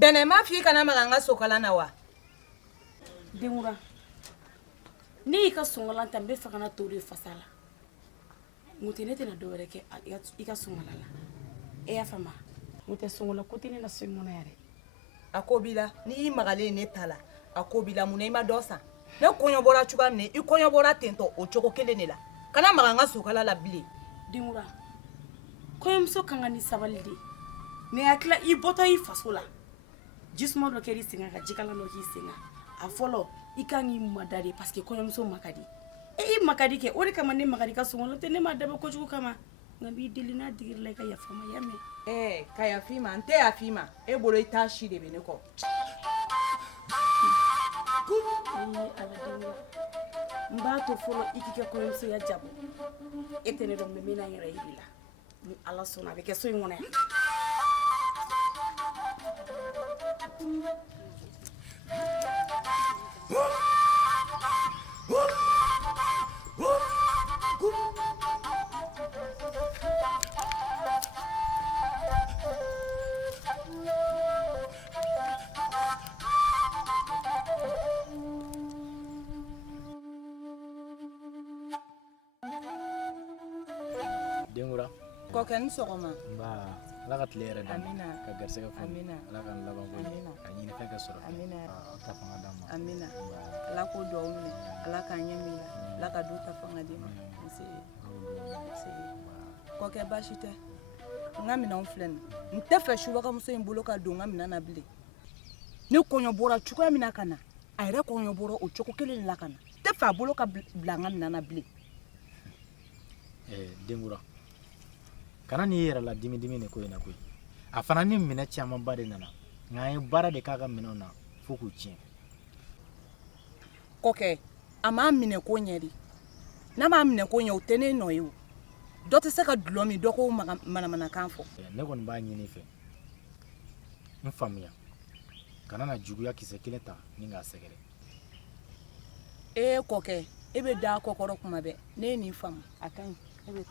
Bene ma fi kana maganga sokala na wa. Demura. Ni ka songola tambe fa kana to de fasala. Mutene tena do were ke I ka songola la. E ya fama. Mute songola kotine na sengona yare. Akobila ni I magale ne tala. Akobila mune ma dosa. Ne konyo bora chuba mne I konyo bora tento o choko kele ne la. Kana maganga sokala la bile. Demura. Koyemso kanga ni sabalide. Ne akla I boto I fasola. Jismo do keri singa ka jikala no ki singa. A follow I kan I madari parce que koyemso makadi. E I makadi ke ori kama ne makadi ka songola te ne madaba ko juko kama. Ngabi dilina digirle ka ya fama yame. Kaya fima ante ya fima e bolo ita shi de bene ko. Mba to follow ikike koyemso ya jabo. Etene do me mina yara ibila. Ni ala sona be ke so ngona. Demura. Ko ken sokoma. Ba la ka tlere da. Amina. Ka garse ka fu. Amina. La kan la ba ko. Amina. Ani ne ka soro. Amina. Ta fanga da ma. Amina. Ala ko do umne. Ala ka nyamina. Ala ka duta fanga dima. Si. Ko ke bashite. Ngamina onflen. Ntefe shuba ka muso imbolo ka do ngamina na bile. Ni konyo bora chuko mina kana. Aire konyo bora o choko kele la kana. Tefe abolo ka blanga mina na bile. Demura. Kana ni yera la dimi ne ko ina ko. Afana ni mina chama bare nana. Ngai bara de kaga mina na fuku chi. Koke ama mine ko nyeri. Na ma mine ko nya utene no yu. Dote seka dulomi doko mana kanfo. Ne kon ba nyini fe. Mfamia. Kana na juguya kisekileta ninga segere. Koke ebe da kokoro kuma be ne ni fam akan ebe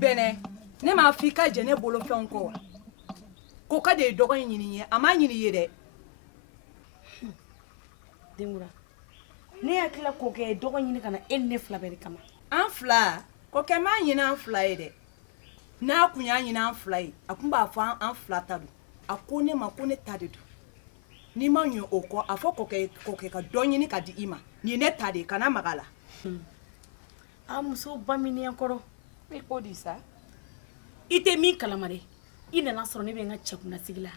Bene ne ma fi ka jene bolo fen ko ko ka de dogo nyini ye ama nyini ye de Demura. Ne akila ko ke dogo nyini kana enne flabere kama. an fla ko ke ma nyina an fla ye de na kunya nyina an fla ye akumba fa an fla ta do akone ma ko ne ta de do ni ma nyo oko afo ko ke ka do nyini ka di ima ni ne ta de kana magala Amuso bamini ankoro. me ko di sa Ite min kalamare. Ina na soro ne be nga chekuna sigila.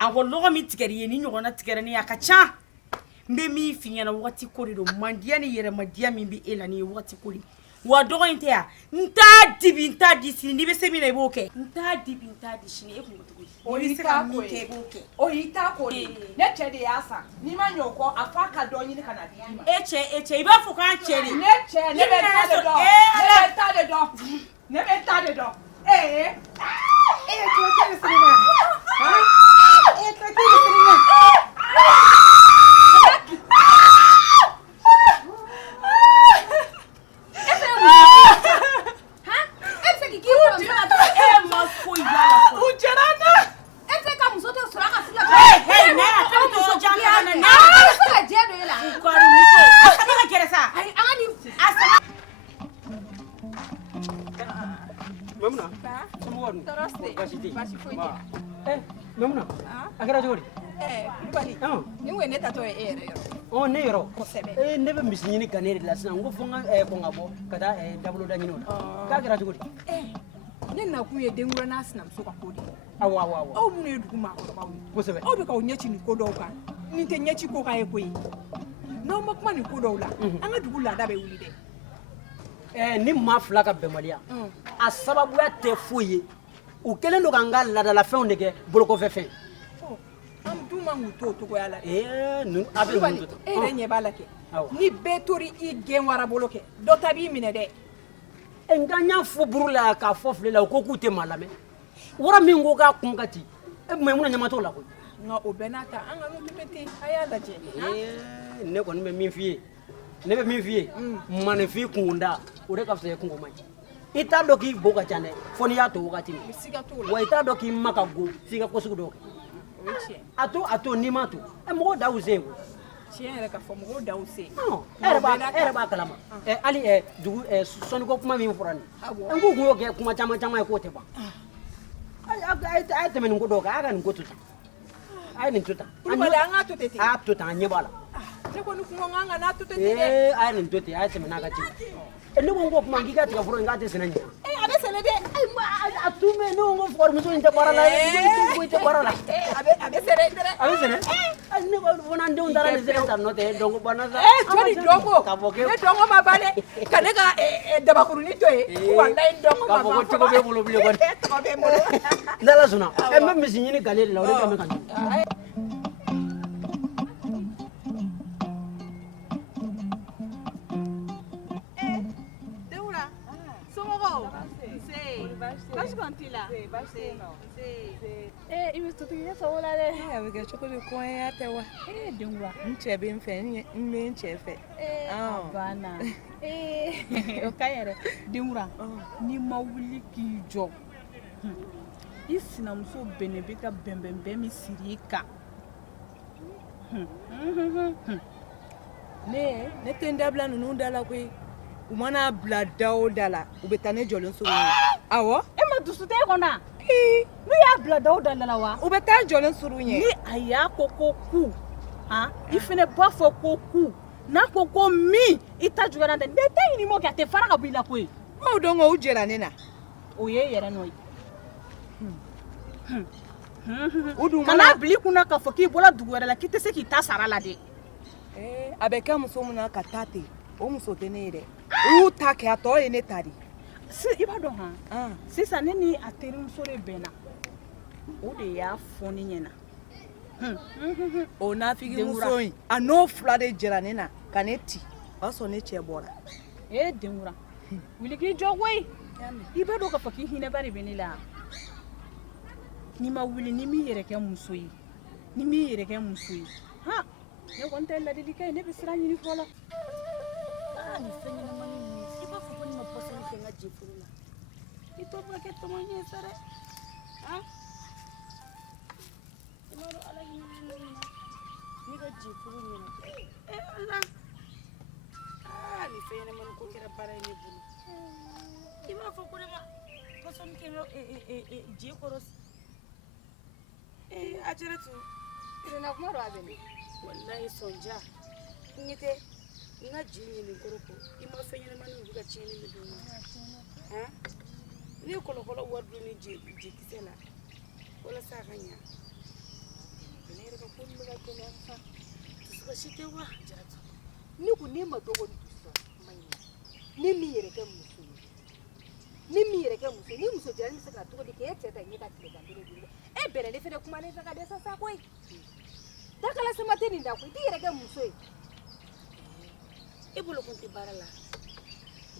A wologo mi tigeri ye ni nyogona tigeri ni akacha. Mbe mi finya na wati korido mandia ni yere mandia mi bi ela ni wati kori. Wa dogo inte ya. Nta dibi nta disi ni be se mi na iboke. Nta dibi nta disi ni e kungo tugo. o ita ko o ita ko ne che de asa ni ma nyo ko afa ka do nyini kana di ima Eche iba fu kan cheri. ne che ne be ta de do ne be ta de do to ke sirina ha to ke sirina Memuna, agara jori. Bali. Ni wene tato ere. Oh, ne yoro. Kosebe. Ne be misini kanere la sina ngo fonga bonga bo kata dablo da nyino. Ka agara jori. Ne na ku ye dengura na asina mso kwa kodi. Awa. O mu ne duguma ko ba wu. Kosebe. O be ka onyechi ni kodo ka. Ni te nyechi ko ka e ko yi. Na mo kuma ni kodo la. Anga dugula da be wuli de. Ni ma fla ka bemalia. A sababu ya te foye. U kelen do kanga la da la fin de ke boloko fe fin. Am du man k'u to o cogoya la dɛ. A bɛ Kulubali mun to e yɛrɛ ɲɛ b'a la kɛ Awɔ. ni bɛɛ tori i gɛn wara bolo kɛ dɔ ta b'i minɛ dɛ. nka n y'a fɔ buru la k'a fɔ file la u ko k'u tɛ maa lamɛn wara min ko k'a kun ka ci Maimuna ɲama t'o la koyi. nka o bɛɛ n'a ta an ka n'u tun ten a y'a lajɛ. ne kɔni bɛ min f'i ye maninfin kunda o de ka fisa ye kungo man ɲi i t'a dɔn k'i bo ka ca dɛ fo n'i y'a to wagati min siga t'o la wa i t'a dɔn k'i ma ka go f'i ka ko sugu dɔw kɛ o ye tiɲɛ a to n'i ma to mɔgɔw da u sen koyi. tiɲɛ yɛrɛ ka fɔ mɔgɔw da u sen. e yɛrɛ b'a kalama hali dugu sɔnniko kuma min fɔra nin n k'u kun y'o kɛ kuma caman caman ye k'o tɛ ban a ye tɛmɛ nin ko dɔw kan a y'a ka nin ko to tan a ye nin to tan Kulubali an k'a to ten ten. a y'a to tan a ɲɛ b'a la ne kɔni kun ko an ka n'a to ten ten dɛ. a ye nin to ten a ye tɛmɛ n'a ka ci ne ko n ko kuma k'i ka tigɛ foro in k'a tɛ sɛnɛ ɲɛ a bɛ sɛnɛ dɛ. a tun bɛ ne ko n ko fukarimuso in tɛ baara la foyi tɛ baara la a bɛ sɛnɛ dɛ. a bɛ sɛnɛ ne ko fana n denw taara nin sɛnɛ ta nɔ tɛ dɔnko banna sa jɔnni dɔnko k'a fɔ ne dɔnko ma ban dɛ ka ne ka dabakurunin to yen walayi dɔnko k'a ma fɔ ban ko cogo b'e bolo bilen kɔni tɔgɔ bɛ n bolo. n'ala sɔnna n bɛ misi ɲini gale de la o de kɛmɛ ka ɲɛ Deura, somɔgɔw nse baasi kɔni t'i la i bɛ totigi sago la dɛ a bɛ kɛ cogo di kɔɲɔya tɛ wa Deura n cɛ bɛ n fɛ n bɛ n cɛ fɛ a banna o ka ɲi yɛrɛ Deura n'i ma wuli k'i jɔ i sinamuso bɛnnen bɛ ka bɛnbɛnbɛn min siri i kan ne tɛ n dabila ninnu da la koyi u mana bila da o da la u bɛ taa ne jɔlen sɔrɔ yen awɔ e ma dusu tɛ e kɔnɔ n'u y'a bila daw da la wa u bɛ taa jɔlen sɔrɔ yen ni a y'a ko ku i fana b'a fɔ ko ku n'a ko ko min i ta juguyara dɛ ne tɛ ɲini m'o kɛ a tɛ fara ka bɔ i la koyi o don ko u jɛra ne na o ye yɛrɛ nɔ ye u dun kana bila i kunna k'a fɔ k'i bɔra dugu wɛrɛ la k'i tɛ se k'i ta sara la dɛ a bɛ kɛ muso min na ka taa ten o muso tɛ ne ye dɛ u y'u ta kɛ a tɔ ye ne ta de i b'a dɔn han sisan ne ni a terimuso de bɛnna o de y'a fɔ ne ɲɛna o nafigi muso in a n'o fila de jɛra ne na ka ne ci o y'a sɔrɔ ne cɛ bɔra Denkura wuli k'i jɔ koyi i b'a dɔn k'a fɔ k'i hinɛba de bɛ ne la n'i ma wuli ni m'i yɛrɛ kɛ muso ye ne kɔni tɛ ladilikan ye ne bɛ siran ɲini fɔlɔ nin fɛn ɲɛnamanin ninnu i b'a fɔ ko ne ma pɔsɔni kɛ n ka jɛforo la i tɔ bɛ kɛ tɔmɔ ɲɛ sa dɛ i b'a dɔn ala hinɛ ne na ne ka jɛforo ɲɛna ala nin fɛn ɲɛnamanin ko kɛra baara ye ne bolo i b'a fɔ ko ne ma pɔsɔni kɛ n ka je kɔrɔ a jɛra tu na kuma dɔ a bɛ ne wallahi sonja n ɲɛ tɛ n ka ji ɲini kɔrɔ ko i ma fɛn ɲɛnamanin bɛ ka tiɲɛni min don ne ye kɔlɔkɔlɔ wari don ni jekisɛ la walasa a ka ɲa ne yɛrɛ ka ko min bɛ ka gɛlɛya sa dusukasi tɛ wa jaratu ne ko ne ma dɔgɔ dusukasi ma ɲi ne min yɛrɛ kɛ muso ye ni muso jɛra ne bɛ se ka cogo di kɛ e cɛ ta ɲɛ ka tile ka kelen dun e bɛrɛ ne fɛnɛ kuma ne fɛ ka dɛsɛ sa koyi dakala sama tɛ nin da koyi i t'i yɛrɛ kɛ muso ye e bolo kun tɛ baara la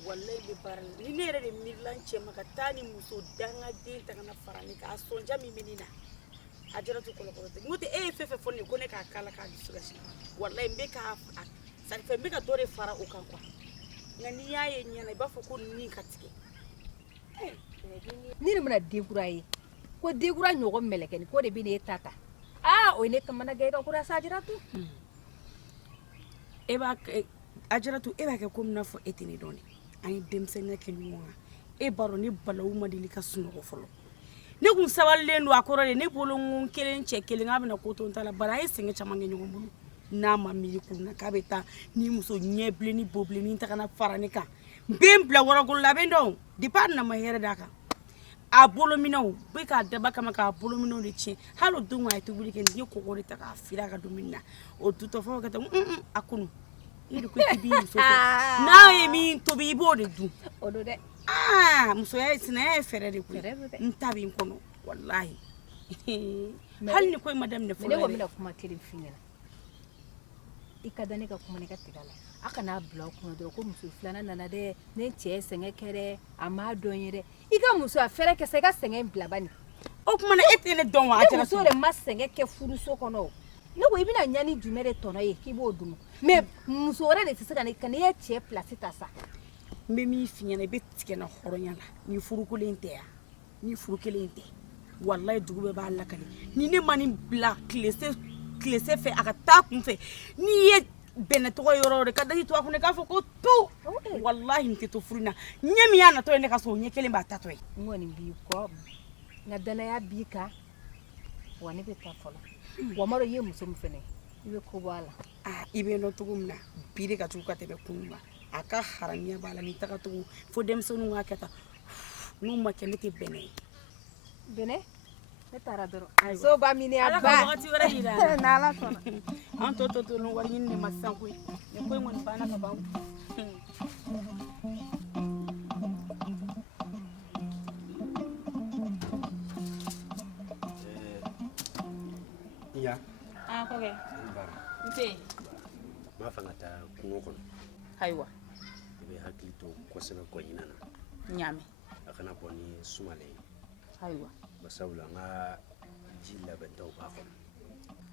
wallahi bɛ baara la ni ne yɛrɛ de miirila n cɛ ma ka taa ni muso dangaden ta ka na fara ne kan a sɔnja min bɛ ne na a jaratu kɔlɔkɔlɔ tɛ n'o tɛ e ye fɛn fɛn fɔ ne ye ko ne k'a k'a la k'a dusukasi wallahi n bɛ k'a sanifɛ n bɛ ka dɔ de fara o kan quoi nka n'i y'a ye ɲɛna i b'a fɔ ko nin ka tigɛ ni ne mana denkura ye ko denkura ɲɔgɔn mɛlɛkɛni ko de bɛ ne ta o ye ne kamana gan i ka kura sa Ajaratu Ajaratu e b'a kɛ komi n'a fɔ e tɛ ne dɔn dɛ an ye denmisɛnninya kɛ ɲɔgɔn kan e b'a dɔn ne balawu ma deli ka sunɔgɔ fɔlɔ ne kun sabalilen don a kɔrɔ de ne bolo n kelen cɛ kelen k'a bɛna ko to n ta la bari an ye sɛgɛn caman kɛ ɲɔgɔn bolo n'a ma miiri kun na k'a bɛ taa ni muso ɲɛ bilenni bobilenni ta ka na fara ne kan n bɛ n bila wɔrɔkolo la a bɛ n dɔn depuis a nana ma hɛrɛ d'a kan a bolominɛw bɛ k'a daba kama k'a bolominɛw de tiɲɛ hali o don a ye tobili kɛ n ye kɔgɔ de ta k'a fili a ka dumuni na o dutɔfɛnw ka taa a kunu i de ko k'i b'i muso fɛ n'a ye min tobi i b'o de dun o don dɛ musoya sinaya ye fɛɛrɛ de koyi n ta bɛ n kɔnɔ walahi hali ni ko in ma daminɛ ne fɔlɔ ko yɛrɛ. bɛna kuma kelen f'i ɲɛna i ka da ne ka kuma ne ka tigɛ la a kana bila o kunna dɔrɔn ko muso filanan nana dɛ ne cɛ ye sɛgɛn kɛ dɛ a m'a dɔn ye dɛ i ka muso a fɛrɛ kɛ sa i ka sɛgɛn bila bani o tuma na e tɛ ne dɔn wa a ne jara muso de ma sɛgɛn kɛ furuso kɔnɔ o. ne ko i bɛna ɲani jumɛn de tɔnɔ ye k'i b'o dun mais muso wɛrɛ de tɛ se ka ne ye cɛ pilasi ta sa n bɛ min f'i ɲɛna i bɛ tigɛ na hɔrɔnya la ni furu kelen tɛ yan ni furu kelen tɛ walayi dugu bɛɛ b'a lakali ni ne ma nin bila tilese fɛ a ka taa kun fɛ n'i ye bɛnɛ tɔgɔ yɔrɔ o de ka daji to a kun k'a fɔ ko to walahi n tɛ to furu in na ɲɛ min y'a natɔ ye ne ka so o ɲɛ kelen b'a tatɔ ye. n kɔni b'i kɔ nka danaya b'i kan wa ne bɛ taa fɔlɔ wa ma dɔn i ye muso min fɛnɛ i bɛ ko bɔ a la. I bɛ dɔn cogo min na bi de ka jugu ka tɛmɛ kunun kan a ka haramiya b'a la ni taga cogo fo denmisɛnninw k'a kɛ tan n'u ma kɛ ne tɛ bɛnɛ ye. bɛnɛ ne taara dɔrɔn so ba mini a ala ba ka wagati wɛrɛ yira an na. n'ala sɔnna an tɔ ni wari ɲini de ma sisan koyi nin ko in kɔni banna ka ban. Iya. kɔkɛ n tɛ M'a fɛ ka taa kungo kɔnɔ. ayiwa I bɛ hakili to kosɛbɛ kɔ ɲina na. ɲaami A kana bɔ ni sumalen ye. ayiwa Basabula n ka ji labɛntaw b'a kɔnɔ.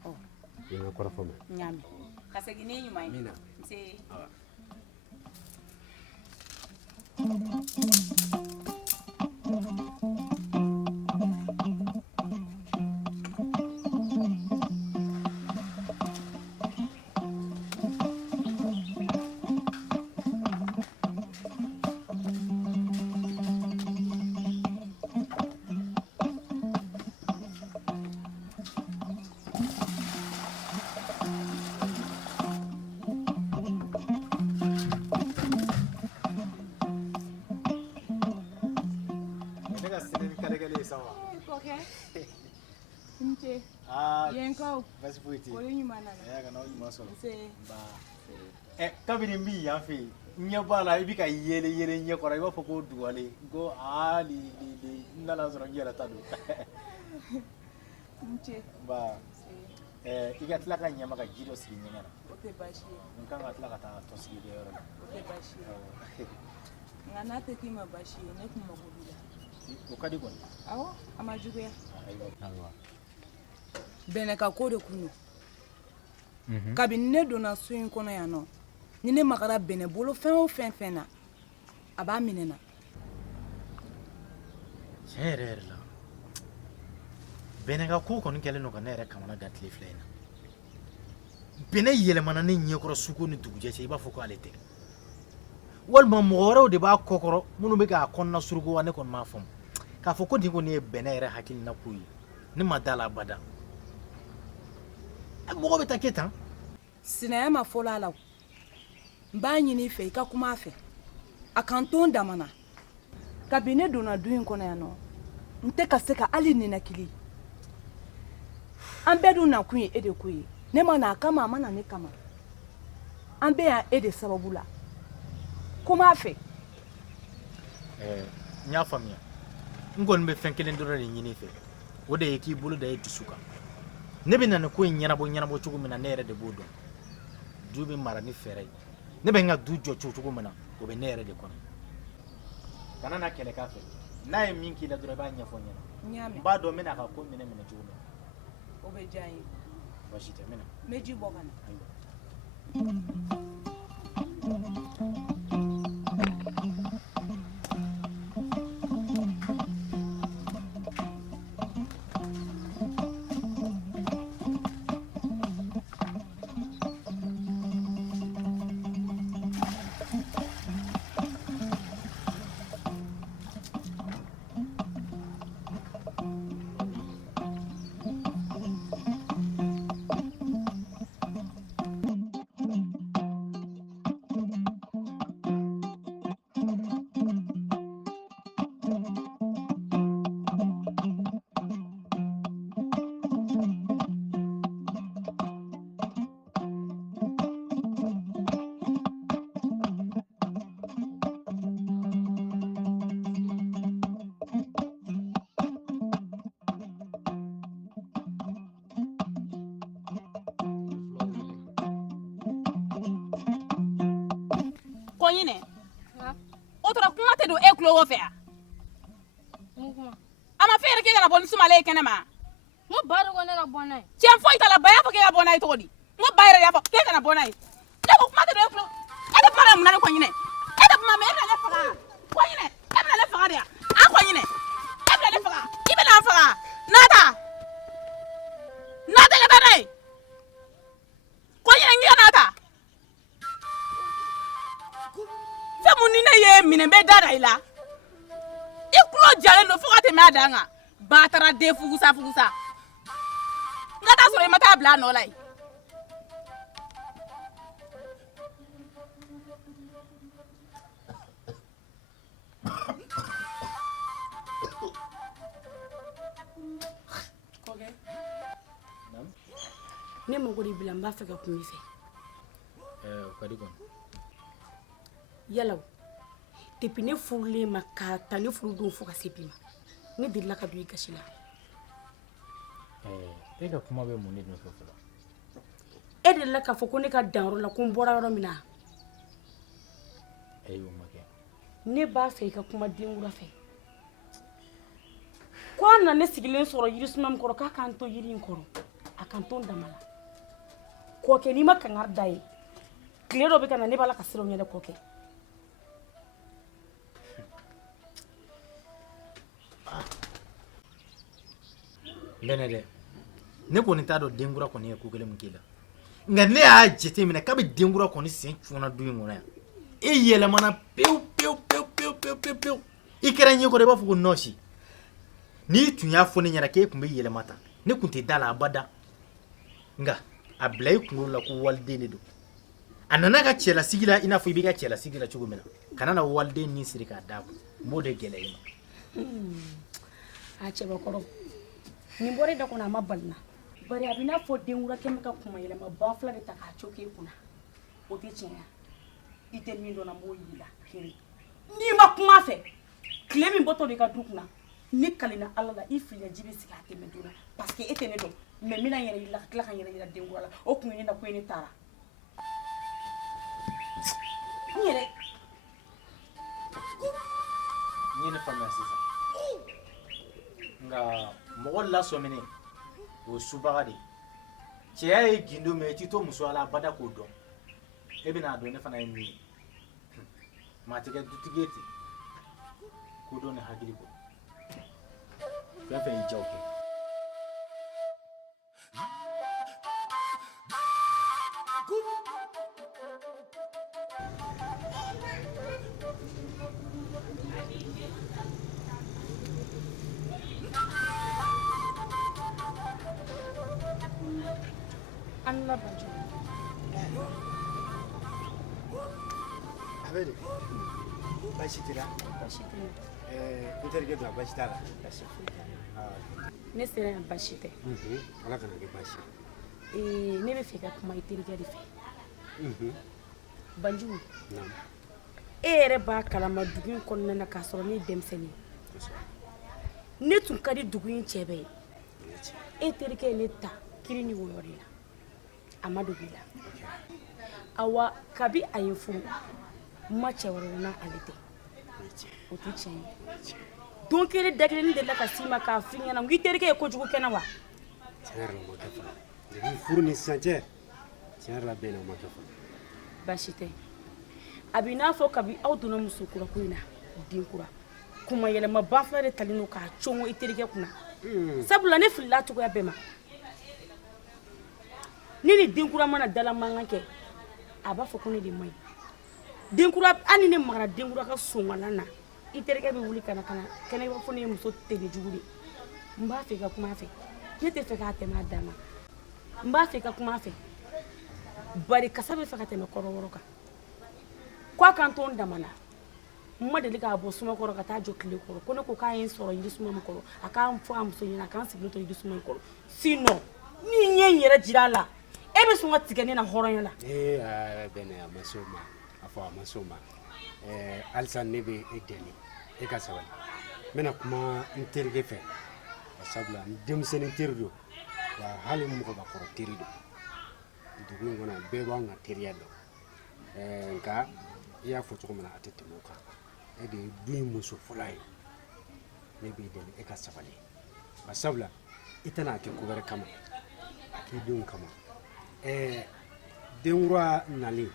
Ɔ. I n ka kɔrɔfɔ ma. ɲaami ka segin ni ɲuman ye Mina. n tɛ Awa. Ne ka sini ni kale ye sama. kɔkɛ n ce Ah, yenkaw basi foyi tɛ olu yen. ɲuman nana Ka n'aw ɲuman sɔrɔ. nse Ba. Kabini n b'i yan fɛ yen, n ɲɛ b'a la i bɛ ka yele yele n ɲɛ kɔrɔ i b'a fɔ ko dugalen ko n nana sɔrɔ n yɛrɛ ta don. n ce Ba. I ka tila ka ɲɛma ka ji dɔ sigi ɲɛgɛn na. o tɛ baasi ye N kan ka tila ka taa tɔnsigi kɛ yɔrɔ la. o tɛ baasi ye Awɔ. nka n'a tɛ k'i ma baasi ye ne kun mago b'i la O ka di kɔni. awɔ a ma juguya Ayiwa. bɛnɛ ka ko de kun don kabini ne donna so in kɔnɔ yan nɔ ni ne magara bɛnɛ bolo fɛn o fɛn fɛn na a b'a minɛ na Tiɲɛ yɛrɛ yɛrɛ la bɛnɛ ka ko kɔni kɛlen don ka ne yɛrɛ kamana gan tile fila in na. Bɛnɛ yɛlɛmana ne ɲɛkɔrɔ suko ni dugujɛ cɛ i b'a fɔ ko ale tɛ. Walima mɔgɔ wɛrɛw de b'a kɔkɔrɔ minnu bɛ k'a kɔnɔna suruku wa ne kɔni m'a faamu. K'a fɔ ko nin kɔni ye bɛnɛ yɛrɛ hakilina ko ye ne ma d'a la abada. Mɔgɔ bɛ taa kɛ tan. sinaya ma fɔlɔ a la o. n b'a ɲini i fɛ i ka kuma a fɛ a kan to n dama na kabini ne donna du in kɔnɔ yan nɔ n tɛ ka se ka hali ninakili an bɛɛ dun nakun ye e de ko ye ne ma na a kama a ma na ne kama an bɛɛ yan e de sababu la kuma a fɛ N y'a faamuya. N kɔni bɛ fɛn kelen dɔrɔn de ɲini i fɛ o de ye k'i bolo da i dusu kan. Ne bɛ na nin ko in ɲɛnabɔ cogo min na ne yɛrɛ de b'o dɔn. Du bɛ mara ni fɛɛrɛ ye. Ne bɛ n ka du jɔ cogo min na o bɛ ne yɛrɛ de kɔnɔ. Kana na kɛlɛ k'a fɛ. N'a ye min k'i la dɔrɔn i b'a ɲɛfɔ n ɲɛna. n y'a mɛn N b'a dɔn n bɛna a ka ko minɛ cogo min na. o bɛ diya n ye Baasi tɛ n bɛna. n bɛ ji bɔ ka na Ayiwa. e kulo wo fɛ a ma fɛ yɛrɛ k'e kana bɔ ni sumalen ye kɛnɛ ma Mo ba ko ne ka bɔ n'a ye. tiɲɛ foyi t'a la ba y'a fɔ k'e ka bɔ n'a ye cogo di n ko ba yɛrɛ y'a fɔ k'e kana bɔ n'a ye ne ko kuma tɛ don e kulo e tɛ kuma na mun na ne kɔ ɲinɛ e tɛ kuma mɛ e bɛna ne faga kɔ ɲinɛ e bɛna ne faga de yan a kɔ ɲinɛ e bɛna ne faga i bɛna n faga Nata ka taa n'a ye kɔ ɲinɛ n k'i ka Nata fɛn mun ni ne ye minɛ n bɛ da i la i kulo jalen don fo ka tɛmɛ a dan kan batara den fugusa n ka taa sɔrɔ i ma taa bila a nɔ la yen ne mago de bila n b'a fɛ ka kun i fɛ o ka di kɔni yala depuis ne furulen ma ka ta ne furudon fo ka se bi ma ne delila ka don i gasi la e ka kuma bɛ mun de nɔfɛ fɔlɔ e delila k'a fɔ ko ne ka dan yɔrɔ la ko n bɔra yɔrɔ min na ayi o ma kɛ ne b'a fɛ i ka kuma den wura fɛ ko a na ne sigilen sɔrɔ yirisuma min kɔrɔ k'a k'an to yiri in kɔrɔ a kan to n dama la kɔkɛ n'i ma kangari da ye tile dɔ bɛ ka na ne b'a la ka siran o ɲɛ dɛ kɔkɛ bɛnɛ dɛ ne kɔni t'a dɔn denkura kɔni ye ko kelen min k'i la nka ne y'a jate minɛ k'a bɛ denkura kɔni sen cunna du in kɔnɔ yan e yɛlɛmana pewu i kɛra ɲɛ kɔrɔ i b'a fɔ ko nɔɔsi n'i tun y'a fɔ ne ɲɛna k'e tun bɛ yɛlɛma ta ne tun tɛ da la abada nka a bila i kunkolo la ko waliden de don a nana ka cɛlasigi la i n'a fɔ i b'i ka cɛlasigi la cogo min na kana na waliden ni siri k'a d'a kun n b'o de gɛlɛya i ma a cɛbakɔrɔ nin bɔra i da kɔnɔ a ma bali na bari a bɛ n'a fɔ denkura kɛmɛ ka kuma yɛlɛma ba fila de ta k'a coke i kunna o tɛ tiɲɛ ye i tɛ min dɔn na n b'o yir'i la kiri n'i ma kuma fɛ tile min bɔtɔ de ka du kunna ne kalina ala la i filila ji bɛ sigi a tɛmɛ joona parce que e tɛ ne dɔn mais n bɛna n yɛrɛ yira ka tila ka n yɛrɛ yira denkura la o kun ye ne na ko ye ne taara n yɛrɛ n ye ne faamuya sisan nka mɔgɔ lasɔminen o ye subaga de ye cɛya ye gindo min ye i t'i to muso la abada k'o dɔn e bɛna a dɔn ne fana ye min ye maa tɛ kɛ dutigi ye ten ko dɔn ni hakili kɔ fɛn fɛn y'i jaw kɛ Allah banjo Abedi baasi t'i la n terikɛ don a baasi t'a la ne sera yan baasi tɛ ala kana kɛ baasi ne bɛ fɛ ka kuma i terikɛ de fɛ banjugu e yɛrɛ b'a kalama dugu in kɔnɔna na k'a sɔrɔ ne ye denmisɛnnin ne tun ka di dugu in cɛ bɛɛ ye e terikɛ ye ne ta kiri ni wɔyɔ de la a ma dogo i la awa kabi a ye furu n ma cɛ wɛrɛ na ale tɛ o tɛ tiɲɛ ye don kelen da kelen delila ka s'i ma k'a f'i ɲɛna n ko i terikɛ ye kojugu kɛnɛ wa tiɲɛ yɛrɛ la o ma kɛ fɔlɔ depuis furu ni sisan cɛ tiɲɛ yɛrɛ la bɛn na o ma kɛ fɔlɔ baasi tɛ a b'i n'a fɔ kabi aw donna muso kura ko in na den kura kuma yɛlɛma ba fila de talen don k'a congo i terikɛ kunna sabula ne filila cogoya bɛɛ ma ni ni den kura mana dala mankan kɛ a b'a fɔ ko ne de man ɲi den kura hali ni ne magara den kura ka songala na i terikɛ bɛ wuli ka na kɛnɛ b'a fɔ ne ye muso telijugu de n b'a fɛ i ka kuma a fɛ ne tɛ fɛ k'a tɛmɛ a dan na n b'a fɛ i ka kuma a fɛ bari kasa bɛ fɛ ka tɛmɛ kɔrɔ wɔrɔ kan ko a kan to n dama na n ma deli k'a bɔ suma kɔrɔ ka taa jɔ tile kɔrɔ ko ne ko k'a ye n sɔrɔ yirisuma min kɔrɔ a k'an fɔ a muso ɲɛna a k'an sigilen to yirisuma in kɔrɔ sinon ni n ye n yɛrɛ jira a la e bɛ sɔn ka tigɛ ne na hɔrɔnya la bɛnɛ a ma se o ma a fɔ a ma se o ma halisa ne bɛ e dɛmɛ e ka sabali n bɛna kuma n terikɛ fɛ sabula n denmisɛnnin teri don wa hali mɔgɔbakɔrɔ teri don dugu in kɔnɔ bɛɛ b'an ka teriya dɔn nka i y'a fɔ cogo min na a tɛ tɛmɛ o kan e de du in muso fɔlɔ ye ne b'i deli e ka sabali ba sabula i tɛna kɛ ko wɛrɛ kama a k'i denw kama denkura nalen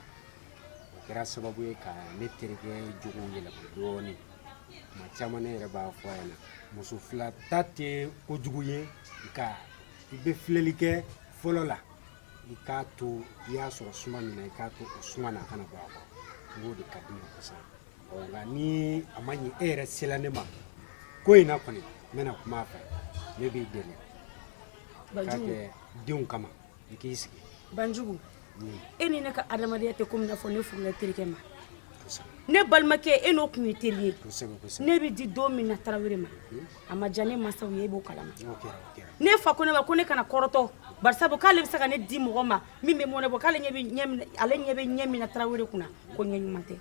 o kɛra sababu ye ka ne terikɛ jogow yɛlɛma dɔɔni tuma caman ne yɛrɛ b'a fɔ a ɲɛna muso fila ta tɛ kojugu ye nka i bɛ filɛli kɛ fɔlɔ la i k'a to i y'a sɔrɔ suma min na i k'a to o suma na a kana bɔ a kɔrɔ n b'o de ka di ne kosɛbɛ nka ni a ma ɲɛ e yɛrɛ sela ne ma ko in na kɔni n bɛna kuma a fɛ ne b'i dɛmɛ k'a kɛ denw kama i k'i sigi Banjugu e ni ne ka adamadenya tɛ komi n'a fɔ ne furula terikɛ ma ne balimakɛ e n'o kun ye teri ye ne bɛ di don min na Tarawele ma a ma diya ne mansaw ye e b'o kalama ne fa ko ne ma ko ne kana kɔrɔtɔ bari sabu k'ale bɛ se ka ne di mɔgɔ ma min bɛ mɔnɛ bɔ k'ale ɲɛ bɛ ɲɛ min na Tarawele kunna ko ɲɛ ɲuman tɛ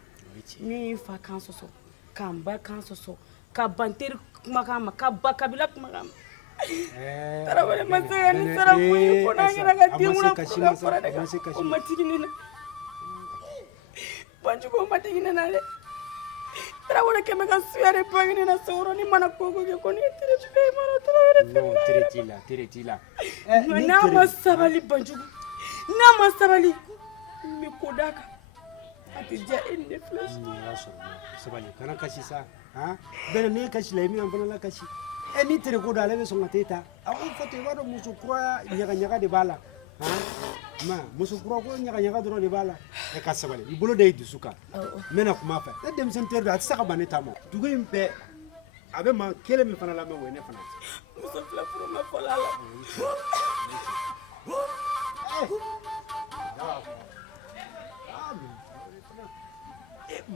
ne ye n fa kan sɔsɔ ka n ba kan sɔsɔ ka ban teri kumakan ma ka ba kabila kumakan ma Tarawele ma se ka ne sara foyi ko n'a kɛra ka den wolo fara de kan o ma tigi ne na Banjugu o ma tigi ne na dɛ Tarawele kɛmɛ ka suya de bange ne na sɔrɔ ni mana koko kɛ ko ne ye tere suya ye mana Tarawele fɛ non tere t'i la n'a ma sabali Banjugu n'a ma sabali n bɛ ko d'a kan a tɛ diya e ni ne fila si y'a sɔrɔ sabali kana kasi sa bɛɛ ne kasi la i min fana la kasi ni tere ko da ale bɛ sɔn ka t'e ta a ko fɔ ten i b'a dɔn muso kura ɲagaɲaga de b'a la muso kura ko ɲagaɲaga dɔrɔn de b'a la e ka sabali i bolo da i dusu kan n bɛna kuma fɛ ne denmisɛnnin teri don a tɛ se ka ban ne ta ma dugu in bɛɛ a bɛ maa kelen min fana lamɛn o ye ne fana ye muso fila furu ma fɔlɔ a la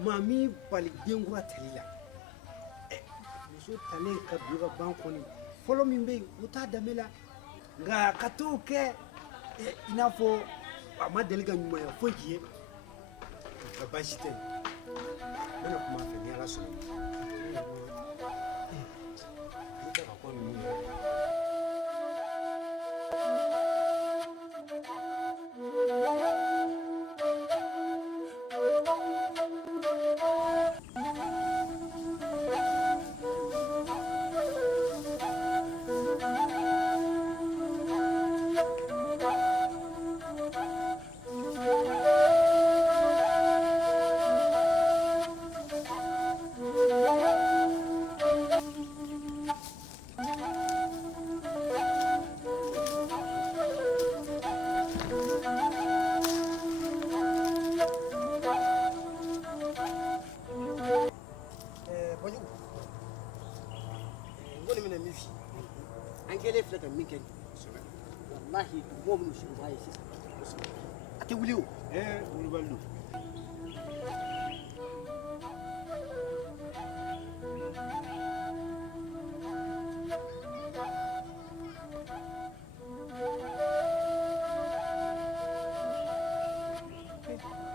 maa min bali denkura tali la muso talen ka don ka ban kɔni fɔlɔ min bɛ yen o t'a danbe la nka ka t'o kɛ i n'a fɔ a ma deli ka ɲumanya foyi k'i ye nka baasi tɛ n bɛna kuma a fɛ ni ala sɔnna n tɛ ka ko ninnu yɛrɛ a tɛ wuli o wulibali don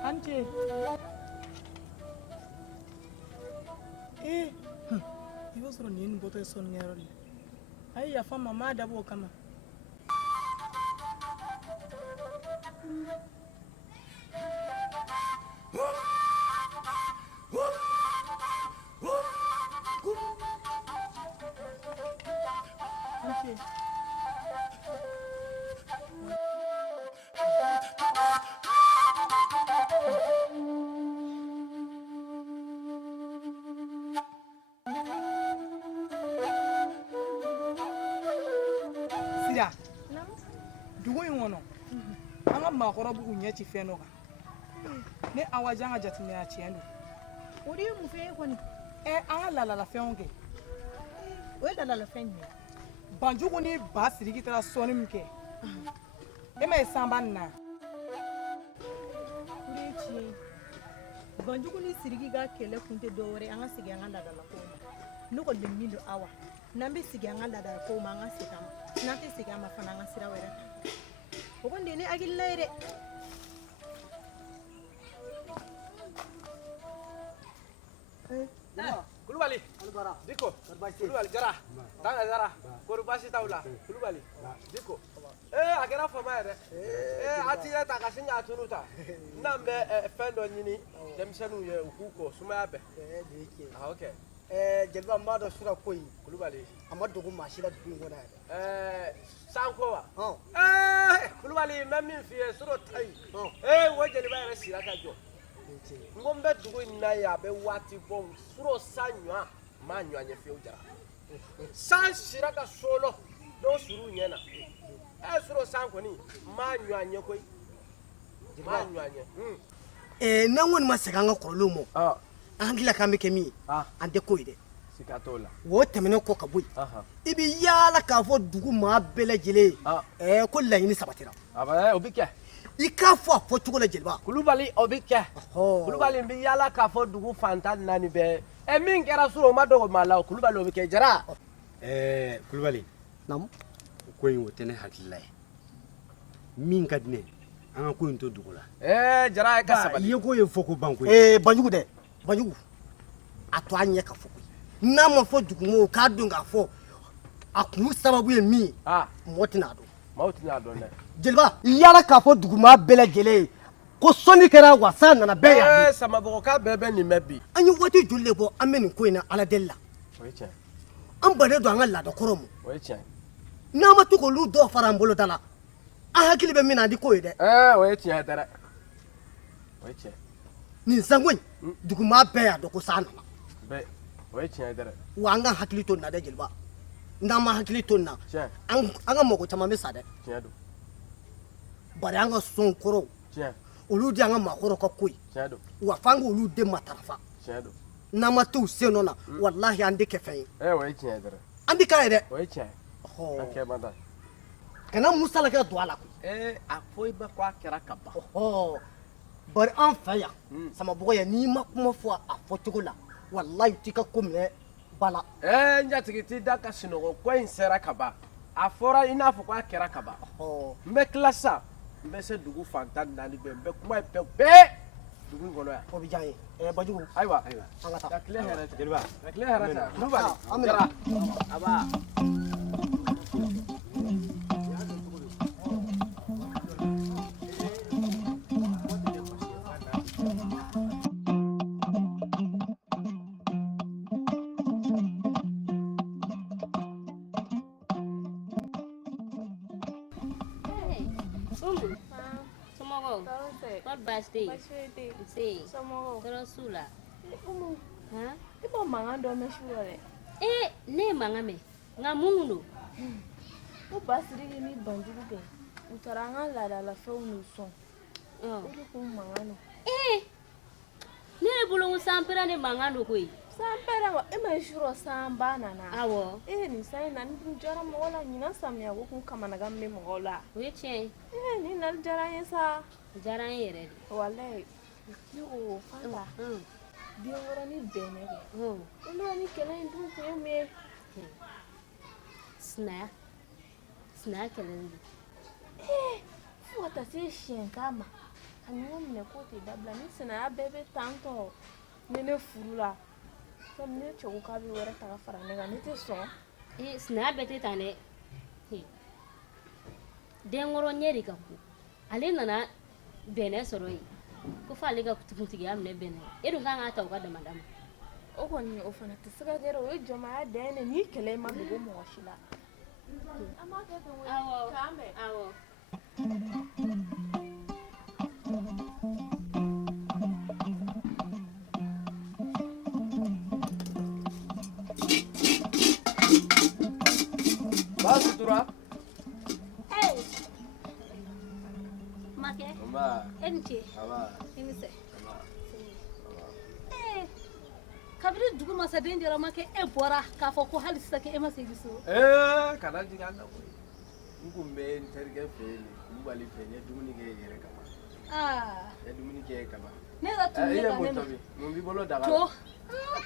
Ante i b'a sɔrɔ nin ye nin bɔtɔ ye sɔnnikɛyɔrɔ de a ye yafa n ma m'a dabɔ o kama Sira dugu in kɔnɔ an ka maakɔrɔ b'u ɲɛ ci fɛn dɔ kan ne Awa Jan ka jateminɛ a tiɲɛ don O de ye mun fɛ e kɔni? an ka lalalafɛnw kɛ O ye lalalafɛn jumɛn? Banjugu ni Ba Siriki taara sɔnni min kɛ e ma ye sanba nin na O de ye tiɲɛ ye. Banjugu ni Siriki ka kɛlɛ kun tɛ dɔwɛrɛ an ka segin an ka ladalakow ma. Ne kɔni bɛ min don Awa n'an bɛ segin an ka ladalakow ma an ka segin a ma n'an tɛ segin a ma fana an ka sira wɛrɛ ta o kɔni de ye ne hakilina ye dɛ. Kulubali Diko Kulubali Jara Tanga Jara Korubasi Taula Kulubali Diko a kɛra fama yɛrɛ a t'i yɛrɛ ta ka sin k'a tunu ta n'an bɛ fɛn dɔ ɲini denmisɛnninw ye u k'u ko sumaya bɛɛ ok jeliba n b'a dɔn sura ko in Kulubali a ma dogo maa si la dugu in kɔnɔ yɛrɛ Sanko wa Kulubali n bɛ min f'i ye suro ta yen o jeliba yɛrɛ sira ka jɔ n ko n bɛ dugu in na yen a bɛ waati bɔ suro san ɲɔgɔn m'a ɲɔgɔn ye fiyewu Jara san sira ka solo dɔw suru ɲɛ na suro san kɔni m'a ɲɔgɔn ye koyi m'a ɲɔgɔn ye n'an kɔni ma segin an ka kɔrɔlenw ma an hakili la k'an bɛ kɛ min ye an tɛ ko ye dɛ siga t'o la o tɛmɛnen kɔ ka bɔ yen i bɛ yaala k'a fɔ dugu maa bɛɛ lajɛlen ye ko laɲini sabatira o bɛ kɛ i k'a fɔ a fɔcogo la jeliba Kulubali o bɛ kɛ Kulubali n bɛ yaala k'a fɔ dugu fantan naani bɛɛ min kɛra suro o ma dogo maa la o Kulubali o bɛ kɛ Jara Kulubali naamu ko in o tɛ ne hakilila ye min ka di ne an ka ko in to dugu la Jara ka sabali i ye ko ye fɔ ko ban koyi Banjugu dɛ Banjugu a to an ɲɛ ka fɔ koyi n'a ma fɔ dugumɔgɔw k'a dɔn k'a fɔ a kun sababu ye min ye mɔgɔ tɛna a dɔn maaw tɛna a dɔn dɛ jeliba yaala k'a fɔ dugumaa bɛɛ lajɛlen ye ko sɔnni kɛra wa san nana bɛɛ yan samabɔgɔka bɛɛ bɛ nin mɛn bi an ye waati joli de bɔ an bɛ nin ko in na ala deli la o ye tiɲɛ an bannen don an ka laadakɔrɔw ma o ye tiɲɛ n'an ma to k'olu dɔw fara an boloda la an hakili bɛ min na an di ko ye dɛ o ye tiɲɛ dɛ o ye tiɲɛ nin sanko in dugumaa bɛɛ y'a dɔn ko san nana o ye tiɲɛ dɛ wa an ka hakili to nin na dɛ jeliba n'an ma hakili to nin na an ka mɔgɔ caman bɛ sa dɛ tiɲɛ don bari an ka sɔn kɔrɔw tiɲɛ olu de y'an ka maakɔrɔw ka ko ye tiɲɛ don wa f'an k'olu den matarafa tiɲɛ don n'an ma t'u sen nɔ na walahi an tɛ kɛ fɛn ye o ye tiɲɛ dɛ an tɛ k'a ye dɛ o ye tiɲɛ an kɛ man da kana musalakɛ don a la koyi a fɔ i ba ko a kɛra ka ban bari an fɛ yan samabɔgɔ yan n'i ma kuma fɔ a fɔcogo la walahi t'i ka ko minɛ ba la n jatigi t'i da ka sunɔgɔ ko in sera ka ban a fɔra i n'a fɔ ko a kɛra ka ban n bɛ tila sisan n bɛ se dugu fantan naani bɛɛ n bɛ kuma bɛɛ dugu in kɔnɔ yan o bɛ diya n ye Banjugu ayiwa an ka taa ka tile hɛrɛ cɛ jeliba ka tile hɛrɛ cɛ Kulubali an bɛ Jara aba What birthday? Say, Karasula. Ibo mangando meshurore. Ne mangame. Ngamungu. O basiri ni Banjugu ke. Utaranga la fonu son. Uri ku mangano. Ne bulungu sampera ne mangano koi. Sampera wa meshuro samba nana. Awo. Ni sai nan jara mola nyina samya wo ku kamana gambe mola. Weche. Ni nal jara yesa. Jara yere. Wallahi. Yo fala. Biongora ni benege. Ndo ni kele ndu ku me. Sna kelendi. Fuata se chien kama. Anyo mne kote dabla ni sna bebe tanto. Nene furula. Sam ne choka bi wera ta fara ne ga nete so. Sna bete tane. Dengoro nyeri ka ku. Ale nana bene soro yi. Ko fa ale ga kutuntigi amne bene. Edu kan ata o ka da madam. O koni o fana te saka gero o joma ya dene ni kele ma dugo mo shila. Ama ke be we kame. Awo. Sutura. Make. Mama. Enti. Mama. Inise. Kabiri dugu masa den jara make bɔra k'a fɔ ko hali sisan e ma segin so. Kana jigin an na koyi. N kun bɛ n terikɛ fɛ yen Kulubali fɛ n ye dumuni kɛ yɛrɛ kama. N ye dumuni kɛ kama. Ne yɛrɛ tun bɛ ka ne ma. Mun b'i bolo daga? To.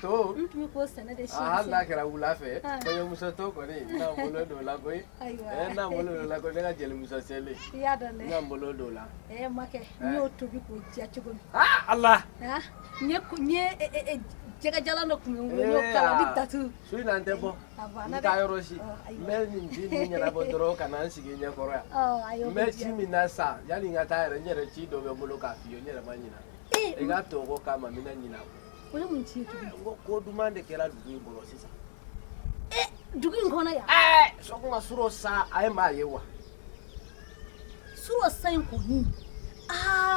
To. N tun bɛ k'o sɛnɛ de si. Hali n'a kɛra wula fɛ kɔɲɔmuso to kɔni n n'an bolo don o la koyi. Ayiwa. N'an bolo don o la koyi ne ka jelimuso selen. I y'a dɔn dɛ. N n'an bolo don o la. Makɛ n y'o tobi k'o diya cogo min. Ala. N ye jɛgɛ jalan dɔ kun bɛ n bolo n y'o kala ni datu su in na n tɛ bɔ n taa yɔrɔ si n bɛ nin ci min ɲɛnabɔ dɔrɔn ka na n sigi ɲɛkɔrɔ yan n bɛ ci min na sa yanni n ka taa yɛrɛ n yɛrɛ ci dɔ bɛ n bolo k'a f'i ye n yɛrɛ ma ɲina i ka to ko kama n bɛna ɲina o ye mun ci ye tuguni n ko ko duman de kɛra dugu in kɔnɔ sisan dugu in kɔnɔ yan sɔkun ka surɔ sa a ye maa ye wa surɔ sa in kɔni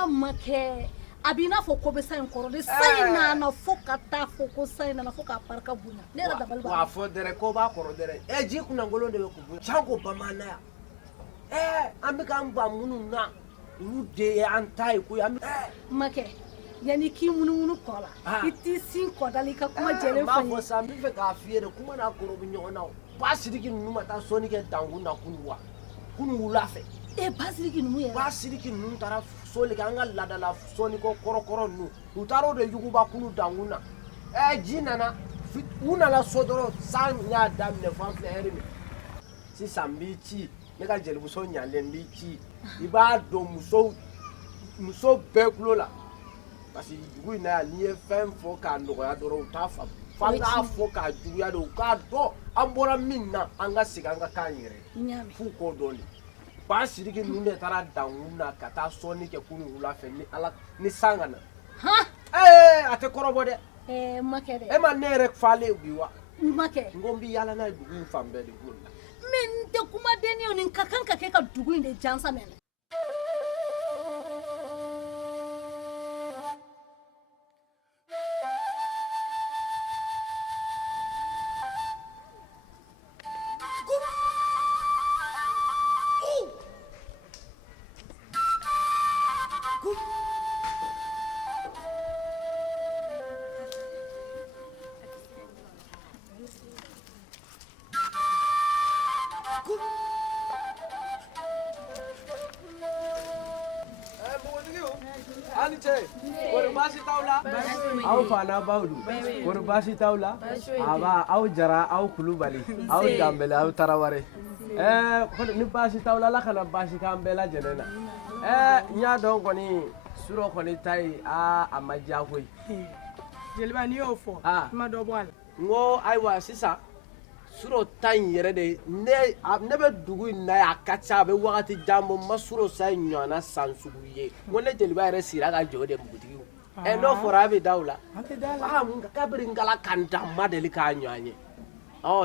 makɛ a b'i n'a fɔ ko bɛ sa in kɔrɔ de sa in nana fo ka taa fɔ ko sa in nana fo k'a barika bonya ne yɛrɛ dabali b'a wa fɔ dɛrɛ ko b'a kɔrɔ dɛrɛ ji kunnankolon de bɛ kun bonya can ko bamaana yan an bɛ k'an ban minnu na olu de ye an ta ye koyi an bɛ makɛ yanni k'i munumunu kɔ la i t'i sin kɔdali ka kuma jɛlen fɔ n ye n b'a fɔ sa n bɛ fɛ k'a f'i ye de kuma n'a kɔrɔ bɛ ɲɔgɔn na o ba sidiki ninnu ma taa sɔnni kɛ dankun na kunun wa kunun wula fɛ ba sidiki ninnu yɛrɛ ba sidiki ninnu taara sɔnni kɛ an ka laadala sɔnni kɔ kɔrɔkɔrɔ ninnu u taara o de yuguba kunun dankun na ji nana u nana so dɔrɔn san y'a daminɛ fo an filɛ hɛrɛ min sisan n b'i ci ne ka jelimuso ɲalen n b'i ci i b'a dɔn muso bɛɛ tulo la parce que dugu in na yan n'i ye fɛn fɔ k'a nɔgɔya dɔrɔn u t'a faamu f'an k'a fɔ k'a juguya de u k'a dɔn an bɔra min na an ka segin an ka k'an yɛrɛ f'u k'o dɔn de ba sidiki ninnu de taara dankun na ka taa sɔnni kɛ kunun wula fɛ ni san ka na a tɛ kɔrɔbɔ dɛ makɛ dɛ e ma ne yɛrɛ falen bi wa makɛ n ko n bɛ yaala n'a ye dugu in fan bɛɛ de bolo la mais n tɛ kumaden ye nin ka kan ka kɛ ka dugu in de jansa mɛnɛ aw fana baw don kɔri baasi t'aw la aba aw jara aw kulubali aw danbɛlɛ aw taraware ni baasi t'aw la ala kana baasi k'an bɛɛ lajɛlen na n y'a dɔn kɔni surɔ kɔni ta ye a ma diya koyi jeliba n'i y'o fɔ i ma dɔ bɔ a la n ko ayiwa sisan surɔ ta in yɛrɛ de ne bɛ dugu in na yan a ka ca a bɛ wagati jan bɔ n ma surɔ sa in ɲɔgɔnna san sugu ye n ko ne jeliba yɛrɛ sigira ka jɔ de mugutigiw n'o fɔra a bɛ da o la kabiri n kala kan da n ma deli k'a ɲɔgɔn ye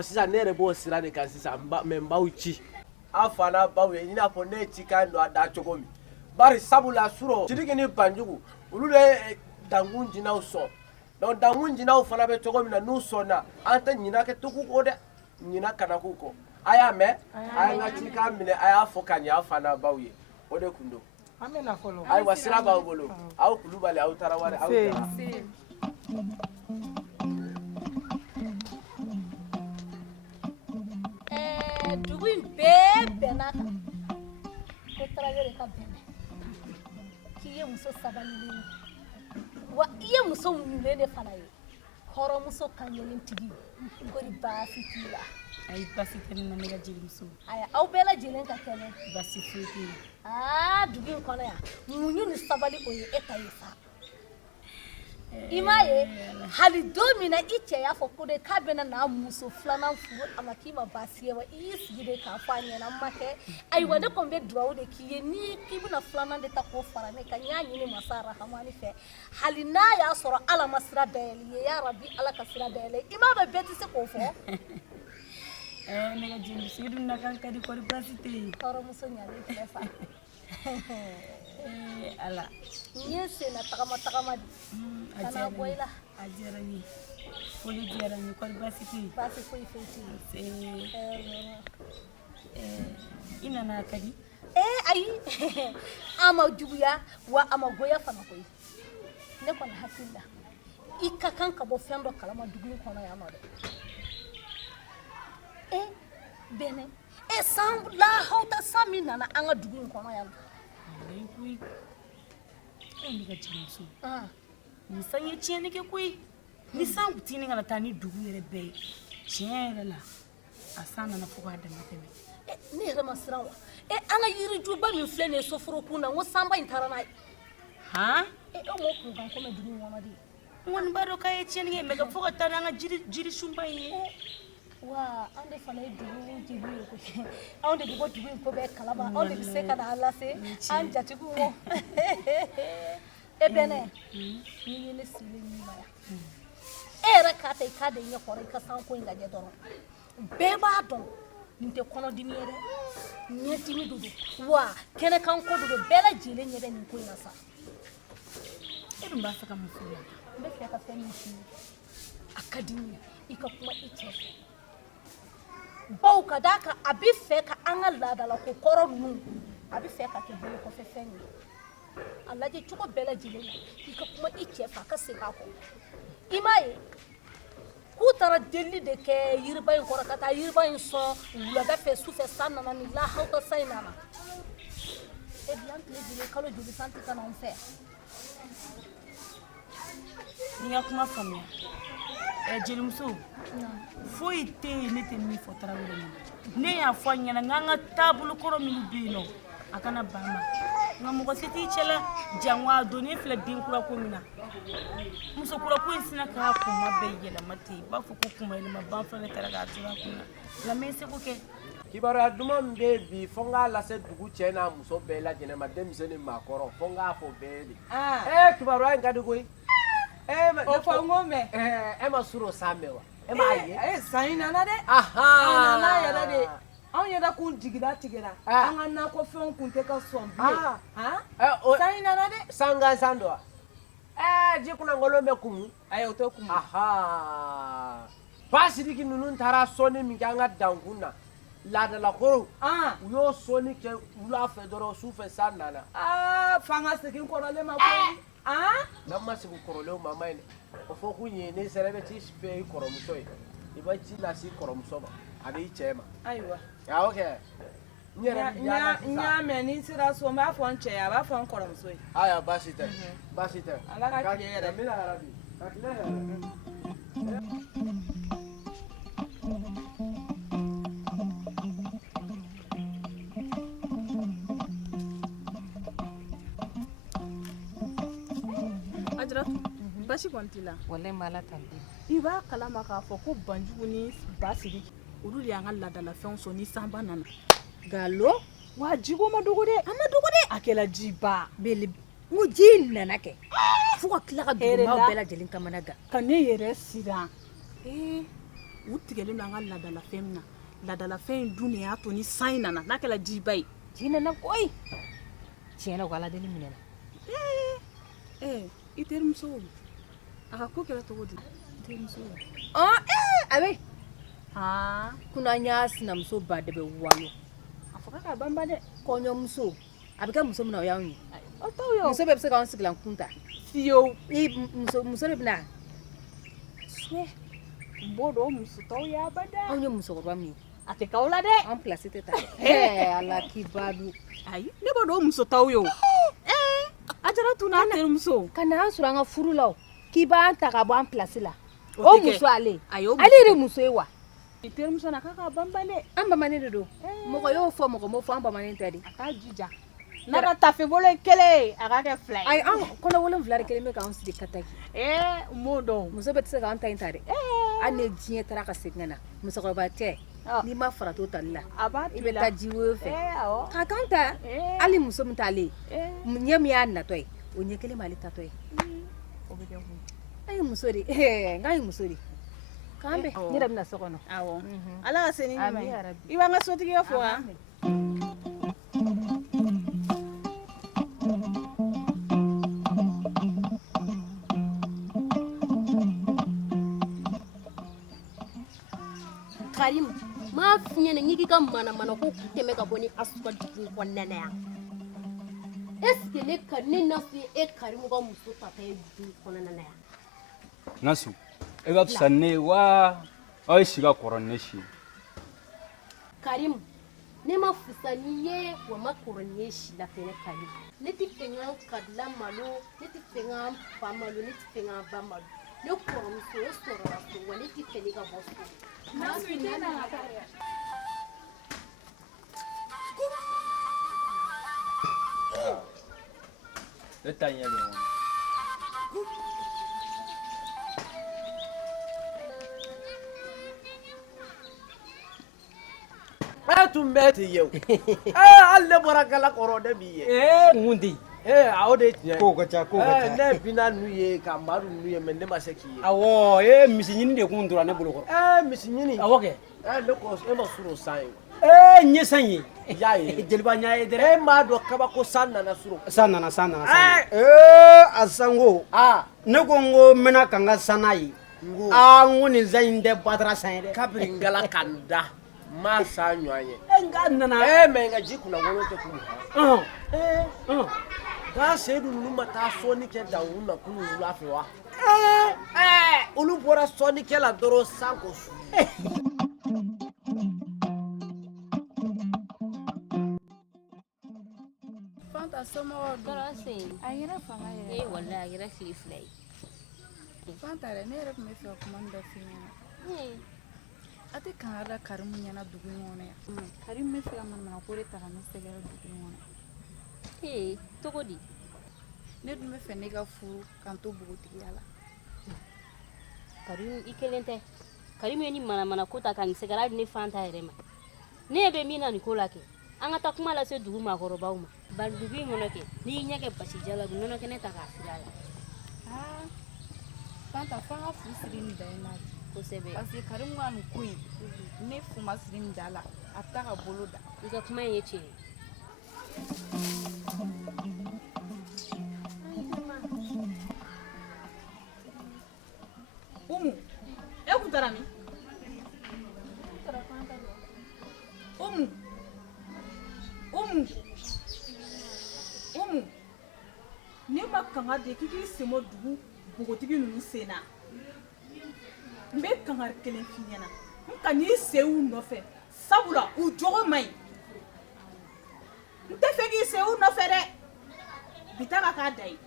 sisan ne yɛrɛ b'o sira de kan sisan mɛ n b'aw ci aw fana baw ye i n'a fɔ ne ye cikan don a da cogo min bari sabula surɔ sidiki ni banjugu olu de dankun jinaw sɔn donc dankun jinaw fana bɛ cogo min na n'u sɔnna an tɛ ɲina kɛ tugu kɔ dɛ ɲina kana k'u kɔ a y'a mɛn a ye n ka cikan minɛ a y'a fɔ ka ɲɛ aw fana baw ye o de kun don ayiwa sira b'aw bolo aw kulubali aw taraware aw jara dugu in bɛɛ bɛnna kan ko tarawele ka bɛnɛ k'i ye muso sabalilen ye wa i ye muso muɲulen de fana ye hɔrɔnmuso kaɲɛlentigi kori baasi t'i la ayi baasi tɛ ne na ne ka jelimuso aya aw bɛɛ lajɛlen ka kɛnɛ baasi foyi tɛ yen dugu in kɔnɔ yan muɲu ni sabali o ye e ta ye sa i m'a ye hali don min na i cɛ y'a fɔ ko de k'a bɛna n'a muso filanan furu a ma k'i ma baasi ye wa i y'i sigi de k'a fɔ a ɲɛna n ma kɛ ayiwa ne kɔni bɛ dugawu de k'i ye ni k'i bɛna filanan de ta k'o fara ne kan n y'a ɲini masa rahamani fɛ hali n'a y'a sɔrɔ ala ma sira dayɛlɛ i ye ya rabi ala ka sira dayɛlɛ i m'a dɔn bɛɛ tɛ se k'o fɔ ne ka jelimuso i dun na kan ka di kɔri baasi tɛ yen hɔrɔnmuso ɲalen filɛ fa ala n ye sen na tagama di ka na bɔ i la a diyara n ye foli diyara n ye kɔri baasi tɛ yen baasi foyi foyi tɛ yen i nana ka di ayi a ma juguya wa a ma goya fana koyi ne kɔni hakili la i ka kan ka bɔ fɛn dɔ kalama dugu in kɔnɔ yan nɔ dɛ bɛnɛ san lahawta san min nana an ka dugu in kɔnɔ yan koyi ne ka jelimuso ni san ye tiɲɛni kɛ koyi ni san kun tɛ ne kana taa ni dugu yɛrɛ bɛɛ ye tiɲɛ yɛrɛ la a san nana fo k'a dama tɛmɛ ne yɛrɛ ma siran wa an ka yirijuba min filɛ nin ye soforokun na n ko sanba in taara n'a ye o m'o kunkan ko mɛn dugu in kɔnɔ de ŋɔni b'a dɔn k'a ye tiɲɛni kɛ mɛ ka fɔ ka taa n'an ka jiri sunba in ye wa anw de fana ye dugu jeliw ye koyi anw de bɛ bɔ dugu in ko bɛɛ kalama anw de bɛ se ka na an lase an jatigiw ma e bɛnɛ n'i ye ne sigilen ɲumanya e yɛrɛ k'a ta i k'a de ɲɛkɔrɔ i ka san ko in lajɛ dɔrɔn bɛɛ b'a dɔn nin tɛ kɔnɔdimi ye dɛ ɲɛdimi de don wa kɛnɛkan ko de don bɛɛ lajɛlen ɲɛ bɛ nin ko in na sa e dun b'a fɛ ka mun fɔ yan n bɛ fɛ ka fɛn min f'i ye a ka di n ye i ka kuma i cɛ fɛ baw ka d'a kan a bɛ fɛ ka an ka laadalako kɔrɔ ninnu a bɛ fɛ ka kɛ bolo kɔfɛ fɛn ye a lajɛ cogo bɛɛ lajɛlen na i ka kuma i cɛ fɛ a ka segin a kɔ i m'a ye k'u taara deli de kɛ yiriba in kɔrɔ ka taa yiriba in sɔn wulada fɛ su fɛ san nana ni lahawta sa in nana e bi an tile joli kalo joli san tɛ ka na anw fɛ n'i ka kuma faamuya jelimuso foyi tɛ yen ne tɛ min fɔ tarawele ɲɛna ne y'a fɔ a ɲɛna n k'an ka taabolo kɔrɔ minnu bɛ yen nɔ a kana ban ma nka mɔgɔ se t'i cɛ la jango a donnen filɛ denkura ko min na musokura ko in sina k'a kunma bɛɛ yɛlɛma ten i b'a fɔ ko kuma yɛlɛma ban fana taara k'a tora a kun na nka n bɛ n seko kɛ kibaruya duman min bɛ yen bi fo n k'a lase dugu cɛ n'a muso bɛɛ lajɛlen ma denmisɛn ni maakɔrɔ fo n k'a fɔ bɛɛ de kibaruya in ka di koyi o fɔ n ko mɛn e ma surɔ san mɛn wa e m'a ye san in nana dɛ a nana yɛrɛ de anw yɛrɛ kun jigira tigɛra an ka nakɔfɛnw kun tɛ ka sɔn bilen san in nana dɛ san gansan don wa ji kunnankolon bɛ kumu ayi o tɛ kumu ba sidiki ninnu taara sɔnni min kɛ an ka dankun na laadalakoro u y'o sɔnni kɛ wula fɛ dɔrɔn su fɛ san nana f'an ka segin kɔrɔlen ma koyi n'an ma segin kɔrɔlenw ma maɲi dɛ o fɔ kun ye ne sera i bɛ t'i fɛ i kɔrɔmuso ye i bɛ ci lase i kɔrɔmuso ma a b'i cɛ ma ayiwa awɔ kɛ n yɛrɛ bɛ yaala sisan n y'a mɛn ni n sera so n b'a fɔ n cɛ ye a b'a fɔ n kɔrɔmuso ye ayiwa baasi tɛ baasi tɛ ala ka tile yɛrɛ n bɛna yɛrɛ bi ka tile yɛrɛ basi kɔni t'i la walayi n b'ala tali i b'a kalama k'a fɔ ko banjugu ni ba sidiki olu de y'an ka laadalafɛnw sɔn ni sanba nana nkalon wa jiko ma dogo dɛ a ma dogo dɛ a kɛla jiba n ko ji nana kɛ fo ka tila ka dugumaw bɛɛ lajɛlen kamana gan ka ne yɛrɛ siran u tigɛlen don an ka laadalafɛn min na laadalafɛn in dun de y'a to ni san in nana n'a kɛla jiba ye ji nana koyi tiɲɛna u ka ala deli minɛ na i terimuso a ka ko kɛra cogo di i terimuso a bɛ kunna an y'a sinamuso ba de bɛ walo a fɔ k'a banba dɛ kɔɲɔmuso a bɛ kɛ muso min na o y'anw ye o t'aw ye muso bɛɛ bɛ se k'anw sigilan kun ta fiyewu muso de bɛ na n b'o dɔn muso t'aw ye abada anw ye musokɔrɔba min ye a tɛ k'aw la dɛ an pilasi tɛ ta ala k'i ba dun ayi ne b'o dɔn muso t'aw ye o a jara tun n'a terimuso ka na an sɔrɔ an ka furu la k'i b'an ta ka bɔ an pilasi la o muso ale ale yɛrɛ muso ye wa i terimuso na k'a ka banba dɛ an bamanen de don mɔgɔ y'o fɔ mɔgɔ m'o fɔ an bamanen tɛ de a k'a jija n'a ka tafe bolo ye kelen ye a k'a kɛ fila ye ayi an kɔnɔ 7 de kelen bɛ k'an sigi kataki n m'o dɔn muso bɛɛ tɛ se k'an ta in ta dɛ hali ni diɲɛ taara ka segin ka na musokɔrɔba tɛ n'i ma fara t'o tali la i bɛ taa ji woyo fɛ k'a k'an ta hali muso min t'ale ye ɲɛ min y'a natɔ ye o ɲɛ kelen b'ale tatɔ ye an ye muso de n ye muso de k'an bɛn n yɛrɛ bɛna so kɔnɔ awɔ ala ka se ni ɲuman ye i b'an ka sotigi fo wa Karim m'a f'i ɲɛna n k'i ka mana ko tɛmɛ ka bɔ ni asuka dugu kɔnɔna yan est-ce que ne n'a fɔ e Karim ka muso tata ye dugu kɔnɔna yan Nasu e ka fisa ne wa aw ye si ka kɔrɔ ne si Karim ne ma fisa ni ye wa ma kɔrɔ ni ye si la fɛnɛ Karim ne tɛ fɛ n ka kabila malo ne tɛ fɛ n ka fa malo ne tɛ fɛ n ka ba malo ne kɔrɔmuso o sɔrɔla so wa ne tɛ fɛ ne ka bɔ so Nasu i tɛ na ka taa ne ta ɲɛ bɛ tun bɛ ten ye hali ne bɔra gala kɔrɔ ne b'i ye mun tɛ aw de tiɲɛ ko ka ca ko ka ca ne bina n'u ye ka madu n'u ye mais ne ma se k'i ye awɔ misi ɲini de kun tora ne bolo kɔrɔ misi ɲini awɔ kɛ ne ko e ma suro san ye n ye san ye y'a ye jeliba n y'a ye dɛrɛ e m'a dɔn kabako san nana suro san nana a sanko ne ko n ko n bɛna ka n ka san n'a ye n ko nin san in tɛ badara san ye dɛ kabiri n gala ka n da ma san ɲɔgɔn ye nka nana mais n ka ji kunna wolo tɛ kun k'a seyidu ninnu ma taa sɔnni kɛ dawugu na kunu wula fɛ wa olu bɔra sɔnnikɛ la dɔrɔn san ko su Fanta somɔgɔw dun Tɔɔrɔ se yen. a yɛrɛ fanga yɛrɛ Walahi a kɛra tile 2 ye. Fanta yɛrɛ ne yɛrɛ tun bɛ fɛ kuma min dɔ f'i ɲɛna a tɛ kangari da Karimu ɲɛna dugu in kɔnɔ yan Karimu bɛ fɛ ka manamana ko de ta ka ne sɛgɛrɛ dugu in kɔnɔ Cogo di? ne dun bɛ fɛ ne ka furu k'an to bogotigiya la Karimu i kelen tɛ. Karimu ye ni manamana ko ta ka nin sɛgɛrɛ hali ne Fanta yɛrɛ ma. Ne ɲɛ bɛ min na nin ko la kɛ an ka taa kuma lase dugu maakɔrɔbaw ma. Bari dugu in kɔnɔ kɛ n'i y'i ɲɛ kɛ basija la nɔnɔ kɛnɛ ta k'a fili a la. Fanta f'an ka fu siri nin da in na kosɛbɛ parce que Karimu ka nin ko in ne fu ma siri nin da la a bɛ taa ka bolo da i ka kuma in ye tiɲɛ ye. Umu, e kun taara min? Umu, ne ma kanga de k'i k'i semo dugu bogotigi ninnu sen na. N bɛ kangari kelen f'i ɲɛna n ka n'i se u nɔfɛ sabula u jogo man ɲi. N tɛ fɛ k'i se u nɔfɛ dɛ bi ta ka k'a da ye.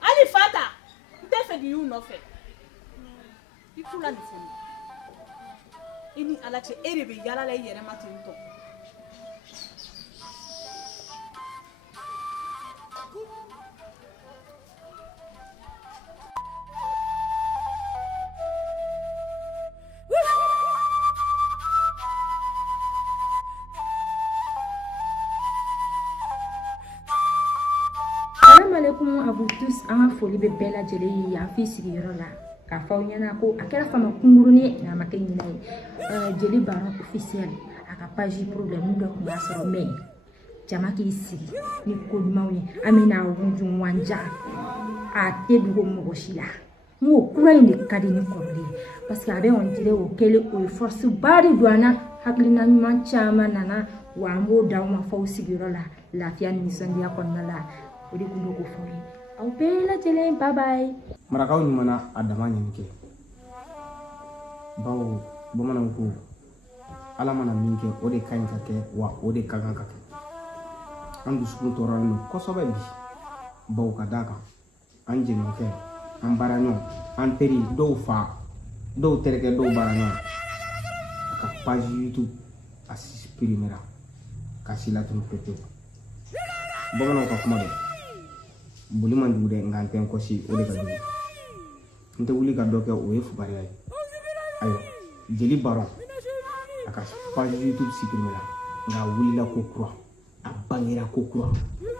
Hali Fanta n tɛ fɛ k'i y'u nɔfɛ i kula nin fɔ i ni Ala cɛ e de bɛ yala la i yɛrɛ ma ten tɔ. Assalamualaikum à vous tous, an ka foli bɛ bɛɛ lajɛlen ye an f'i sigiyɔrɔ la k'a fɔ aw ɲɛna ko a kɛra fama kungurunin n'a ma kɛ ɲinɛ ye jeli baron officiel a ka page problème dɔ tun b'a sɔrɔ mais jama k'i sigi ni ko ɲumanw ye an bɛna wunju wanja a tɛ dogo mɔgɔ si la n ko kura in de ka di ni kɔrɔlen ye parce que a bɛ on dirait o kɛlen o ye force ba de don an na hakilina ɲuman caman nana wa an b'o d'aw ma f'aw sigiyɔrɔ la lafiya ni nisɔndiya kɔnɔna la o de kun bɛ ko fɔ ye aw bɛɛ lajɛlen bye bye. Marakaw ɲuman a dama ɲini kɛ bawo bamananw ko ala mana min kɛ o de ka ɲi ka kɛ wa o de ka kan ka kɛ an dusukun tɔɔrɔlen don kosɛbɛ bi bawo ka d'a kan an jɛɲɔgɔnkɛ an baaraɲɔgɔn an teri dɔw fa dɔw terikɛ dɔw baaraɲɔgɔn a ka page YouTube a suprimera ka si latunu pepewu bamananw ka kuma don boli man jugu dɛ nka n tɛ n kɔsi o de ka jugu n tɛ wuli ka dɔ kɛ o ye fugariya ye ayiwa jeli baron a ka page YouTube suprimera nka a wulila ko kura a bangera ko kura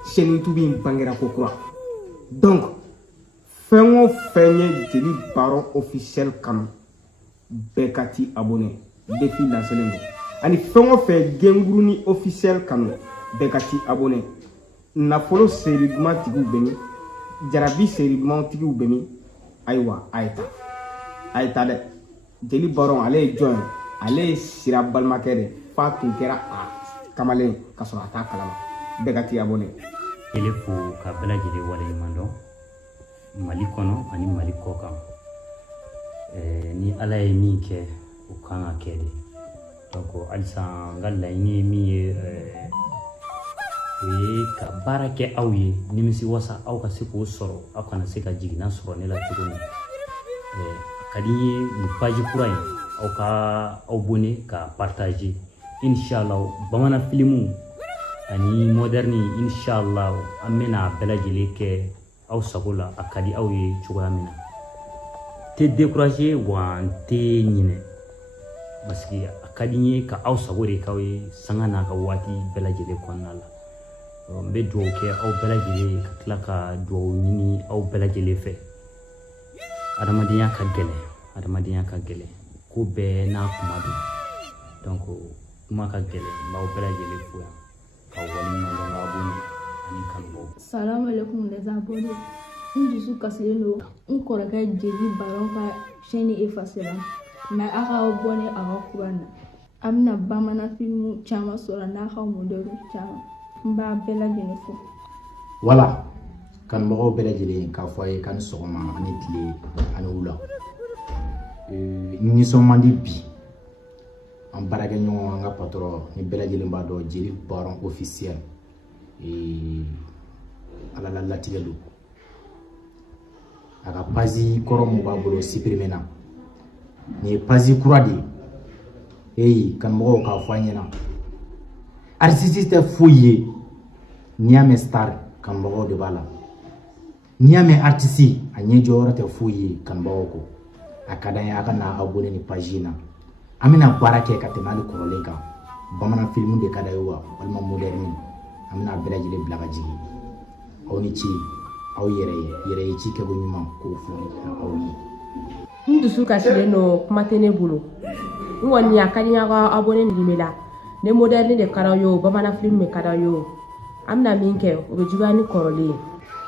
chaîne YouTube in bangera ko kura donc fɛn o fɛn ye jeli baron officiel kanu bɛɛ ka ti abonné défi lancelen don ani fɛn o fɛn genguruni officiel kanu bɛɛ ka ti abonné nafolo seri duman tigiw bɛ min jarabi seri duman tigiw bɛ min ayiwa a ye ta dɛ jeli baron ale ye jɔn ye ale ye sira balimakɛ de f'a tun kɛra a kamalen ka sɔrɔ a t'a kalama bɛɛ ka ti abonné ele fo ka bɛɛ lajɛlen waleɲuman dɔn mali kɔnɔ ani mali kɔ kan ni ala ye min kɛ o kan ka kɛ de donc halisa n ka laɲini ye min ye o ye ka baara kɛ aw ye nimisi wasa aw ka se k'o sɔrɔ aw kana se ka jiginna sɔrɔ ne la cogo min ka di n ye nin page kura in aw ka aw abonné ka partager inshallah bamanan filimu ani moderne inshallah an bɛna bɛɛ lajɛlen kɛ aw sago la a ka di aw ye cogoya min na tɛ décourager wa n tɛ ɲinɛ parce que a ka di n ye ka aw sago de k'aw ye sanga n'a ka waati bɛɛ lajɛlen kɔnɔna la n bɛ dugawu kɛ aw bɛɛ lajɛlen ka tila ka dugawu ɲini aw bɛɛ lajɛlen fɛ adamadenya ka gɛlɛn ko bɛɛ n'a kuma don donc kuma ka gɛlɛn n b'aw bɛɛ lajɛlen fo yan ka waleɲuman dɔn k'a bolo ani kanubaw. Salam alaikum les abonnés. N dusu kasilen don n kɔrɔkɛ Jeli Baron ka chaîne effacée la mais a ka bɔ ni a ka kuran na an bɛna bamanan film caman sɔrɔ n'a ka modèle caman n b'a bɛɛ lajɛlen fo. Voilà kanubagaw bɛɛ lajɛlen k'a fɔ a ye k'ani sɔgɔma ani tile ani wula nisɔn man di bi an baarakɛɲɔgɔn an ka patron ni bɛɛ lajɛlen b'a dɔn Jeli Baron officiel ala la latigɛ don a ka page kɔrɔ mun b'a bolo supprimer na ni ye page kura de ye kanubagaw k'a fɔ an ɲɛna artiste tɛ foyi ye n'i y'a mɛn star kanubagaw de b'a la n'i y'a mɛn artiste a ɲɛjɔyɔrɔ tɛ foyi ye kanubagaw kɔ a ka d'an ye a ka na abonné ni page in na an bɛna baara kɛ ka tɛmɛ hali kɔrɔlen kan bamanan film de ka d'a ye wa walima moderne an bɛna bɛɛ lajɛlen bila ka jigin aw ni ce aw yɛrɛ ye ci kɛko ɲuman k'o fɔ aw ye. N dusu kasilen don kuma tɛ ne bolo n kɔni a ka di n ye a ka abonné nin la ne moderne de ka d'aw ye o bamanan film de ka d'aw ye o an bɛna min kɛ o bɛ juguya ni kɔrɔlen ye.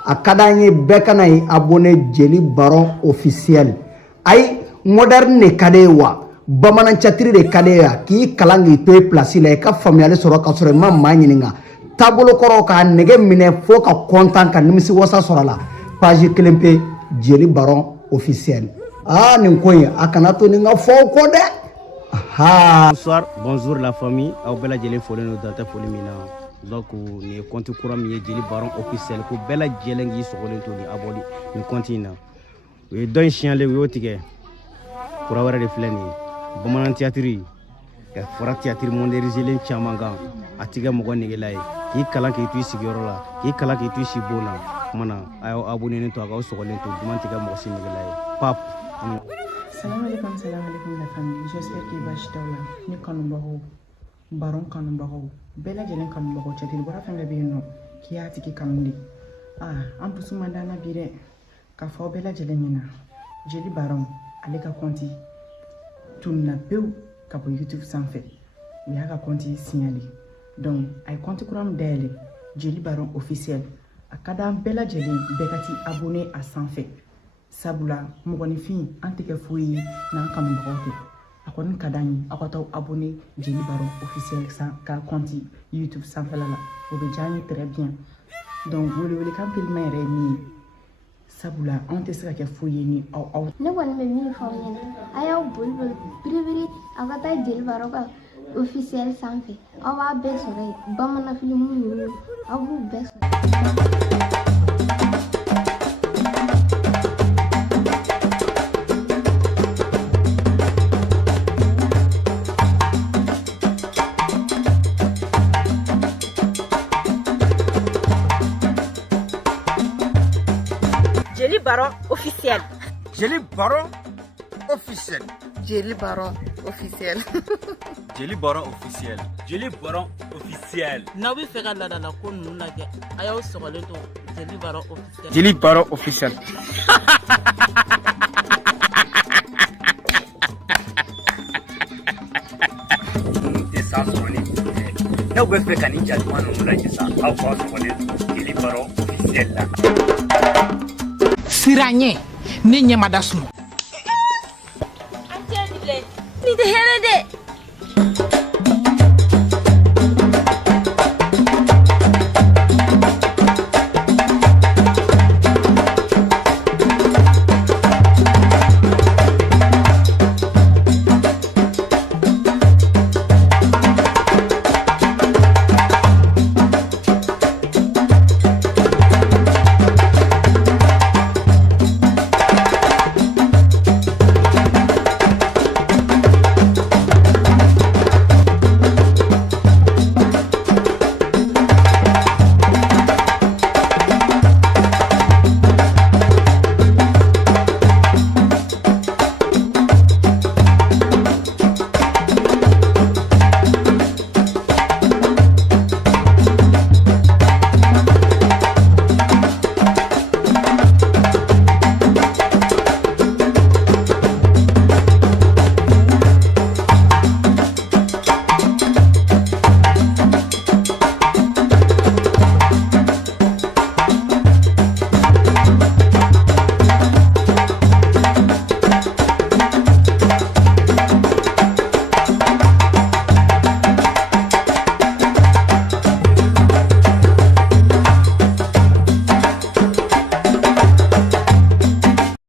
A ka d'an ye bɛɛ ka na ye abonné Jeli Baron officiel ayi moderne de ka d'e ye wa bamanan catiri de ka d'e ye k'i kalan k'i to i place la i ka faamuyali sɔrɔ ka sɔrɔ i ma maa ɲininka taabolo kɔrɔ k'a nɛgɛ minɛ fo ka content ka nimisi wasa sɔrɔ a la page kelen pe Jeli Baron officiel nin ko in a kana to ni n ka fɔ aw kɔ dɛ. Bonsoir, bonjour la famille aw bɛɛ lajɛlen folen don dantɛ foli min na donc nin ye compte kura min ye Jeli Baron officiel ko bɛɛ lajɛlen k'i sɔgɔlen to ni abonné nin compte in na o ye dɔ in siɲɛlen u y'o tigɛ kura wɛrɛ de filɛ nin ye bamanan théâtre fɔra théâtre moderniselen caman kan a tigɛ mɔgɔ negela ye k'i kalan k'i to i sigiyɔrɔ la k'i kalan k'i to i si bon na kuma na a y'aw abonné to a k'aw sɔgɔlen to duman tigɛ mɔgɔ si negela ye pap. Salam alaikum la famille. J'espère que basi t'aw la ne kanubagaw Baron kanubagaw bɛɛ lajɛlen kanubagaw cɛtiri bɔra fɛn bɛɛ bɛ yen nɔ k'i y'a tigi kanu de an dusu man d'an na bi dɛ k'a fɔ aw bɛɛ lajɛlen ɲɛna Jeli Baron ale ka compte tununa pewu ka bɔ YouTube sanfɛ o y'a ka compte signalé donc a ye compte kura min dayɛlɛ Jeli Baron officiel a ka d'an bɛɛ lajɛlen bɛɛ ka t'i abonné a sanfɛ sabula mɔgɔninfin an tɛ kɛ foyi ye n'an kanubagaw tɛ a kɔni ka d'an ye aw ka taa abonné Jeli Baron officiel ka compte YouTube sanfɛla la o bɛ diya an ye très bien donc welewelekan pelima yɛrɛ ye min ye sabula anw tɛ se ka kɛ foyi ye ni aw. Ne kɔni bɛ min fɔ aw ɲɛna a y'aw boli biribiri aw ka taa Jeli Baron ka officiel sanfɛ aw b'a bɛɛ sɔrɔ yen bamanan film ninnu aw b'u bɛɛ sɔrɔ. Jeli Baron officiel. Jeli Baron officiel. Jeli Baron officiel. Jeli Baron officiel. Jeli Baron officiel. N'aw bɛ fɛ ka ladala ko ninnu lajɛ a y'aw sɔgɔlen to Jeli Baron officiel. Jeli Baron officiel. N'aw bɛ fɛ ka nin jatuma ninnu lajɛ sa aw k'aw sɔgɔlen to Jeli Baron officiel la. Siranye ne ɲɛma da sunɔgɔ. Nin tɛ hɛrɛ dɛ